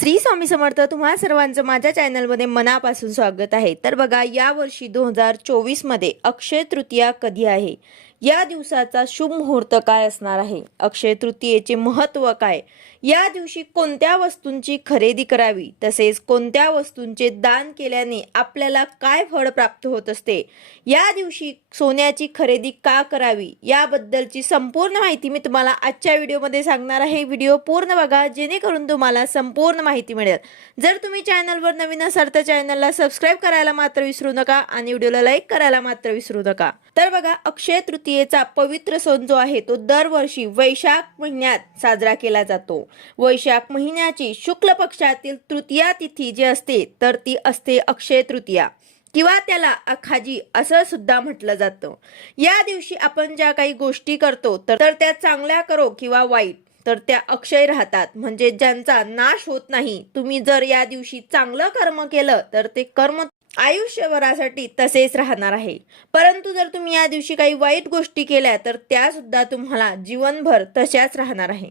श्री स्वामी समर्थ तुम्हा सर्वांचं माझ्या चॅनलमध्ये मनापासून स्वागत आहे. तर बघा या वर्षी दोन हजार चोवीसमध्ये अक्षय तृतीया कधी आहे? या दिवसाचा शुभ मुहूर्त काय असणार आहे? अक्षय तृतीयेचे महत्त्व काय? या दिवशी कोणत्या वस्तूंची खरेदी करावी? तसेच कोणत्या वस्तूंचे दान केल्याने आपल्याला काय फळ प्राप्त होत असते? या दिवशी सोन्याची खरेदी का करावी? याबद्दलची संपूर्ण माहिती मी तुम्हाला आजच्या व्हिडिओमध्ये सांगणार आहे. व्हिडिओ पूर्ण बघा जेणेकरून तुम्हाला संपूर्ण माहिती मिळेल. जर तुम्ही चॅनलवर नवीन असाल तर चॅनलला सबस्क्राईब करायला मात्र विसरू नका आणि व्हिडिओला लाईक करायला मात्र विसरू नका. तर बघा अक्षय तृतीय तृतीयेचा पवित्र सण जो आहे तो दरवर्षी वैशाख महिन्यात साजरा केला जातो. वैशाख महिन्याची शुक्ल पक्षातील तृतीया तिथी जी असते तर ती असते अक्षय तृतीया. किंवा त्याला अखाजी असं सुद्धा म्हटलं जातं. या दिवशी आपण ज्या काही गोष्टी करतो तर तर त्या चांगल्या करो किंवा वाईट तर त्या अक्षय राहतात. म्हणजे ज्यांचा नाश होत नाही तुम्ही जर या दिवशी चांगलं कर्म केलं तर ते कर्म आयुष्यभरासाठी तसेच राहणार आहे. परंतु जर तुम्ही या दिवशी काही वाईट गोष्टी केल्या तर त्या सुद्धा तुम्हाला जीवनभर तशाच राहणार आहे.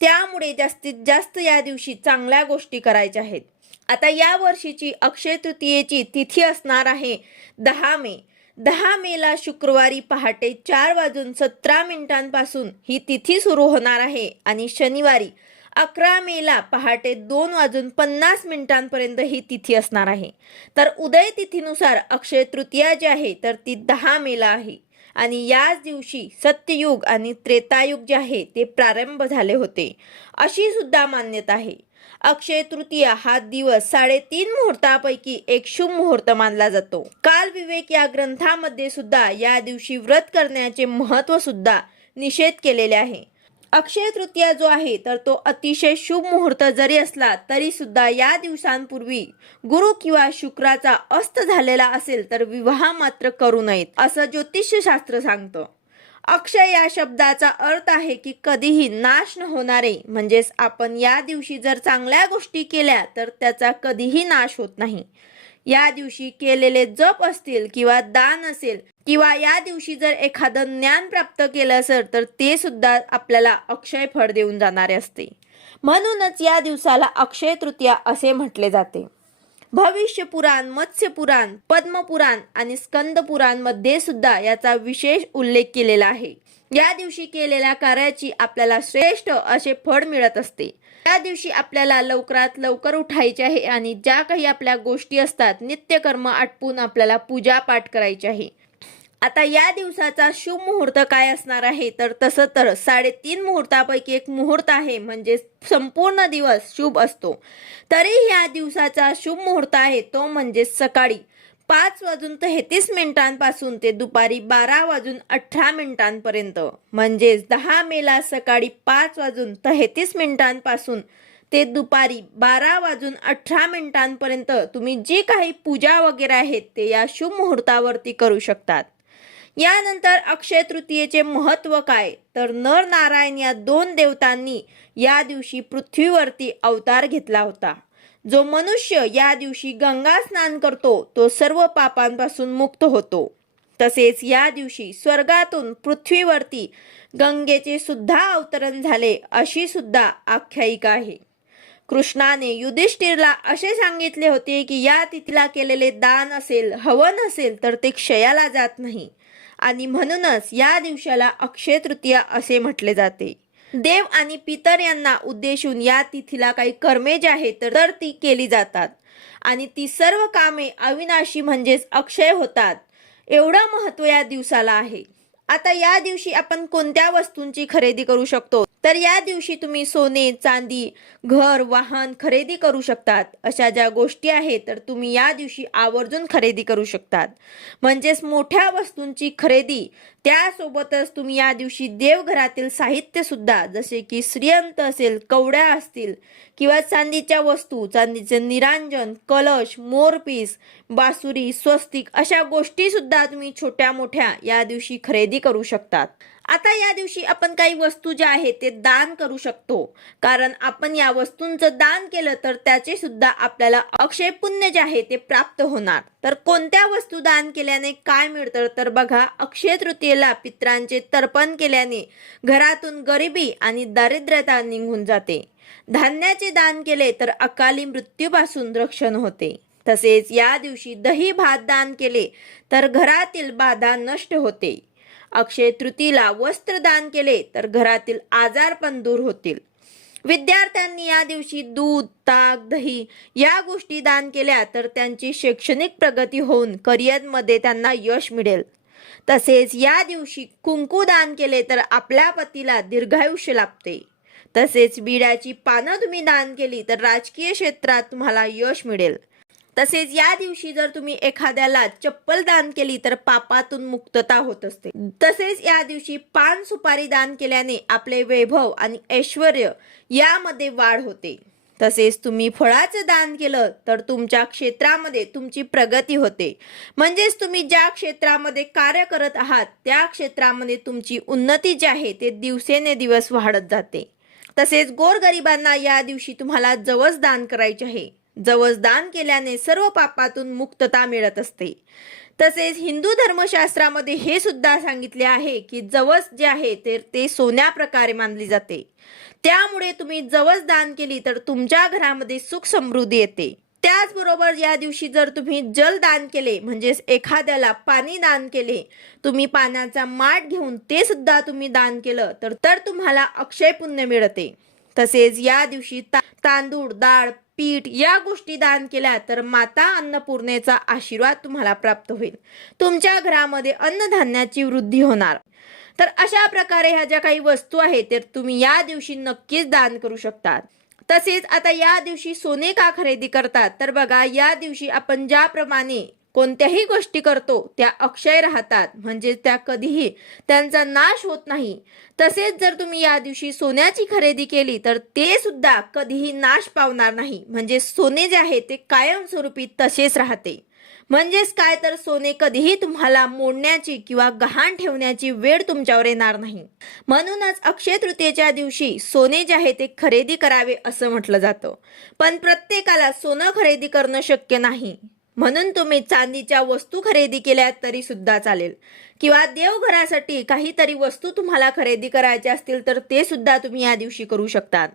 त्यामुळे जास्तीत जास्त या दिवशी चांगल्या गोष्टी करायच्या आहेत. आता या वर्षीची अक्षय तृतीयेची तिथी असणार आहे दहा मे. दहा मेला शुक्रवारी पहाटे चार वाजून सतरा मिनिटांपासून ही तिथी सुरू होणार आहे आणि शनिवारी अकरा मेला पहाटे दोन वाजून पन्नास मिनिटांपर्यंत ही तिथी असणार आहे. तर उदय तिथीनुसार अक्षय तृतीया जी आहे तर ती दहा मेला आहे. आणि याच दिवशी सत्ययुग आणि त्रेतायुग जे आहे ते प्रारंभ झाले होते. अशी सुद्धा मान्यता आहे. अक्षय तृतीया हा दिवस साडेतीन मुहूर्तापैकी एक शुभ मुहूर्त मानला जातो. काल विवेक या ग्रंथामध्ये सुद्धा या दिवशी व्रत करण्याचे महत्त्व सुद्धा निषेध केलेले आहे. अक्षय तृतीया जो आहे तर तो अतिशय शुभ मुहूर्त जरी असला तरी सुद्धा या दिवसांपूर्वी गुरु किंवा शुक्राचा अस्त झालेला असेल तर विवाह मात्र करू नयेत असं ज्योतिषशास्त्र सांगतं. अक्षय या शब्दाचा अर्थ आहे की कधीही नाश न होणारे म्हणजेच आपण या दिवशी जर चांगल्या गोष्टी केल्या तर त्याचा कधीही नाश होत नाही. या दिवशी केलेले जप असतील किंवा दान असेल किंवा या दिवशी जर एखादं ज्ञान प्राप्त केलं असेल तर ते सुद्धा आपल्याला अक्षय फळ देऊन जाणारे असते. म्हणूनच या दिवसाला अक्षय तृतीया असे म्हटले जाते. भविष्य पुराण मत्स्य पुराण पद्मपुराण आणि स्कंद पुराणमध्ये सुद्धा याचा विशेष उल्लेख केलेला आहे. या दिवशी केलेल्या कार्याची आपल्याला श्रेष्ठ असे फळ मिळत असते. या दिवशी आपल्याला लवकरात लवकर उठायचे आहे आणि ज्या काही आपल्या गोष्टी असतात नित्यकर्म आटपून आपल्याला पूजा पाठ करायची आहे. आता या दिवसाचा शुभ मुहूर्त काय असणार आहे? तर तसं तर साडेतीन मुहूर्तापैकी एक मुहूर्त आहे म्हणजे संपूर्ण दिवस शुभ असतो. तरी या दिवसाचा शुभ मुहूर्त आहे तो म्हणजे सकाळी पाच वाजून तेहतीस मिनिटांपासून ते दुपारी बारा वाजून अठरा मिनिटांपर्यंत. म्हणजेच दहा मेला सकाळी पाच वाजून तेहतीस मिनिटांपासून ते दुपारी बारा वाजून अठरा मिनिटांपर्यंत तुम्ही जी काही पूजा वगैरे आहेत ते या शुभ मुहूर्तावरती करू शकतात. यानंतर अक्षय तृतीयेचे महत्त्व काय? तर नर नारायण या दोन देवतांनी या दिवशी पृथ्वीवरती अवतार घेतला होता. जो मनुष्य या दिवशी गंगा स्नान करतो तो सर्व पापांपासून मुक्त होतो. तसेच या दिवशी स्वर्गातून पृथ्वीवरती गंगेचे सुद्धा अवतरण झाले अशी सुद्धा आख्यायिका आहे. कृष्णाने युधिष्ठिरला असे सांगितले होते की या तिथीला केलेले दान असेल हवन असेल तर ते क्षयाला जात नाही. आणि म्हणूनच या दिवसाला अक्षय तृतीया असे म्हटले जाते. देव आणि पितर यांना उद्देशून या तिथीला काही कर्मे जी आहेत तर ती केली जातात. आणि ती सर्व कामे अविनाशी म्हणजेच अक्षय होतात. एवढं महत्त्व या दिवसाला आहे. आता या दिवशी आपण कोणत्या वस्तूंची खरेदी करू शकतो? तर या दिवशी तुम्ही सोने चांदी घर वाहन खरेदी करू शकतात. अशा ज्या गोष्टी आहेत तर तुम्ही या दिवशी आवर्जून खरेदी करू शकतात. म्हणजेच मोठ्या वस्तूंची खरेदी. त्यासोबतच तुम्ही या दिवशी देवघरातील साहित्य सुद्धा जसे की श्रीयंत असेल कवड्या असतील किंवा चांदीच्या वस्तू चांदीचे निरांजन कलश मोरपीस बासुरी स्वस्तिक अशा गोष्टी सुद्धा तुम्ही छोट्या मोठ्या या दिवशी खरेदी करू शकतात. आता या दिवशी आपण काही वस्तू ज्या आहेत ते दान करू शकतो. कारण आपण या वस्तूंचं दान केलं तर त्याचे सुद्धा आपल्याला अक्षय पुण्य जे आहे ते प्राप्त होणार. तर कोणत्या वस्तू दान केल्याने काय मिळतं? तर बघा अक्षय तृतीयेला पित्रांचे तर्पण केल्याने घरातून गरिबी आणि दारिद्र्यता निघून जाते. धान्याचे दान केले तर अकाली मृत्यूपासून रक्षण होते. तसेच या दिवशी दही भात दान केले तर घरातील बाधा नष्ट होते. अक्षय तृतीला वस्त्र दान केले तर घरातील आजार पण दूर होतील. विद्यार्थ्यांनी या दिवशी दूध ताक दही या गोष्टी दान केल्या तर त्यांची शैक्षणिक प्रगती होऊन करिअरमध्ये त्यांना यश मिळेल. तसेच या दिवशी कुंकू दान केले तर आपल्या पतीला दीर्घायुष्य लाभते. तसेच बिड्याची पानं तुम्ही दान केली तर राजकीय क्षेत्रात तुम्हाला यश मिळेल. तसेच या दिवशी जर तुम्ही एखाद्याला चप्पल दान केली तर पापातून मुक्तता होत असते. तसेच या दिवशी पान सुपारी दान केल्याने आपले वैभव आणि ऐश्वर यामध्ये वाढ होते. तसेच तुम्ही फळाचं दान केलं तर तुमच्या क्षेत्रामध्ये तुमची प्रगती होते. म्हणजेच तुम्ही ज्या क्षेत्रामध्ये कार्य करत आहात त्या क्षेत्रामध्ये तुमची उन्नती जी आहे ते दिवसेने दिवस वाढत जाते. तसेच गोरगरिबांना या दिवशी तुम्हाला जवस दान करायचे आहे. जवस दान केल्याने सर्व पापातून मुक्तता मिळत असते. तसेच हिंदू धर्मशास्त्रामध्ये हे सुद्धा सांगितले आहे की जवस जे आहे ते ते सोन्या प्रकारे मानली जाते. त्यामुळे तुम्ही जवस दान केली तर तुमच्या घरामध्ये सुख समृद्धी येते. त्याचबरोबर या दिवशी जर तुम्ही जल दान केले म्हणजेच एखाद्याला पाणी दान केले तुम्ही पाण्याचा माठ घेऊन ते सुद्धा तुम्ही दान केलं तर तर तुम्हाला अक्षय पुण्य मिळते. तसेच या दिवशी ता- तांदूळ डाळ पीठ या गोष्टी दान केल्या तर माता अन्नपूर्णेचा आशीर्वाद तुम्हाला प्राप्त होईल. तुमच्या घरामध्ये अन्नधान्याची वृद्धी होणार. तर अशा प्रकारे ह्या ज्या काही वस्तू आहेत तर तुम्ही या दिवशी नक्कीच दान करू शकतात. तसेच आता या दिवशी सोने का खरेदी करतात. तर बघा या दिवशी आपण ज्याप्रमाणे कोणत्याही गोष्टी करतो त्या अक्षय राहतात. म्हणजे त्या कधीही त्यांचा नाश होत नाही. तसेच जर तुम्ही या दिवशी सोन्याची खरेदी केली तर ते सुद्धा कधीही नाश पावणार नाही. म्हणजे सोने जे आहे ते कायमस्वरूपी तसेच राहते. म्हणजेच काय तर सोने कधीही तुम्हाला मोडण्याची किंवा गहाण ठेवण्याची वेळ तुमच्यावर येणार नाही. म्हणूनच अक्षय तृतीयेच्या दिवशी सोने जे आहे ते खरेदी करावे असं म्हटलं जातं. पण प्रत्येकाला सोनं खरेदी करणं शक्य नाही. म्हणून तुम्ही चांदीच्या वस्तू खरेदी केल्या तरी सुद्धा चालेल. किंवा देवघरासाठी काहीतरी वस्तू तुम्हाला खरेदी करायच्या असतील तर ते सुद्धा तुम्ही या दिवशी करू शकतात.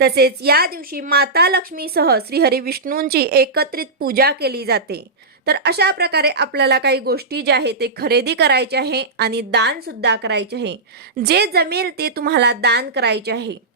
तसेच या दिवशी माता लक्ष्मीसह श्रीहरी विष्णूंची एकत्रित पूजा केली जाते. तर अशा प्रकारे आपल्याला काही गोष्टी ज्या आहेत ते खरेदी करायचे आहे आणि दान सुद्धा करायचे आहे. जे जमेल ते तुम्हाला दान करायचे आहे.